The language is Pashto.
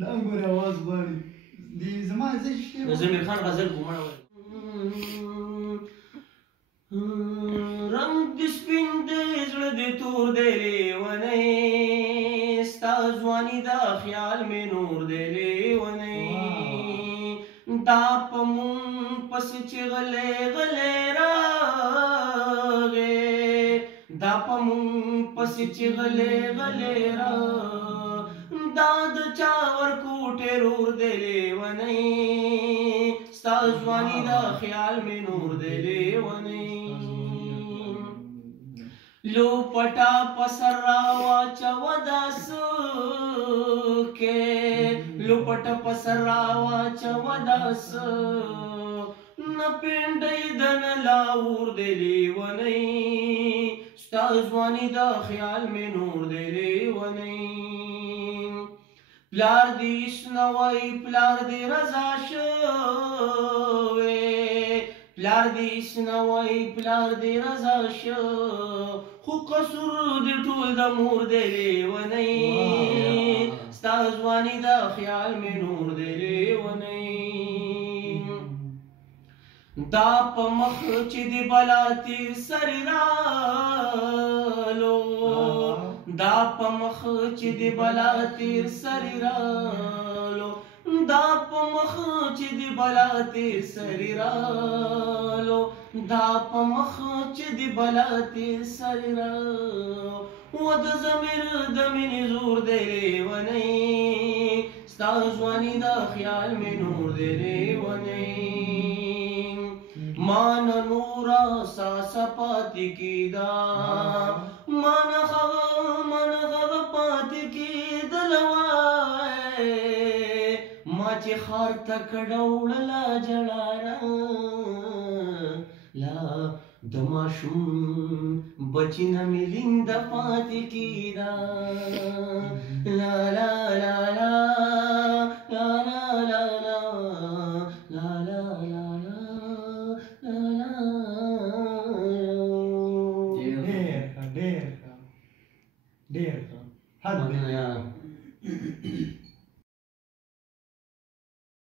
دا ګوره اواز غواړي زما زه شته د زمیر خان غزل کومه وایي رنگ د سپین دی زړه د تور دی لیونی ستا ځواني دا خیال مې نور دی لیونی دا په مونږ پسې چې غلی غلی راغې دا په مونږ پسې چې غلی غلی راغې دا د چا ورکوټې رور دی لیونی ستا ځواني دا خیال مې نور دی لیونی لو پټا پسر راواچوه داسو کې لو پټا پسر راواچوه داسو نه پینډۍ د نه لاور دی لیونی ستا ځواني دا خیال مې نور دی لیونی پلار دې شنه وای پلار دې رضا شوې پلار دې شنه وای پلار دې رضا شو خو قصور دې ټول د مور دی لیونی ستا ځواني دا خیال مې نور دی لیونی دا په مخ چې د بلا تیر سر رالو دا په مخ چې د بلا تیر سر رالو دا په مخ چې د بلا تیر سر رالو دا په مخ چې د بلا تیر سر رالو و د ضمیر د مینې زور دی لیونی ستا ځواني دا خیال مې نور دی لیونی مان نورا ساسا پاتی کی دا من غغ پاتی کی دلوائے ما چی خار تکڑوڑلا جڑانا لا دماشون بچینا ملند پاتی کی دا لا لا لا لا لا لا لا لا لا لا ډېر ښه حد دی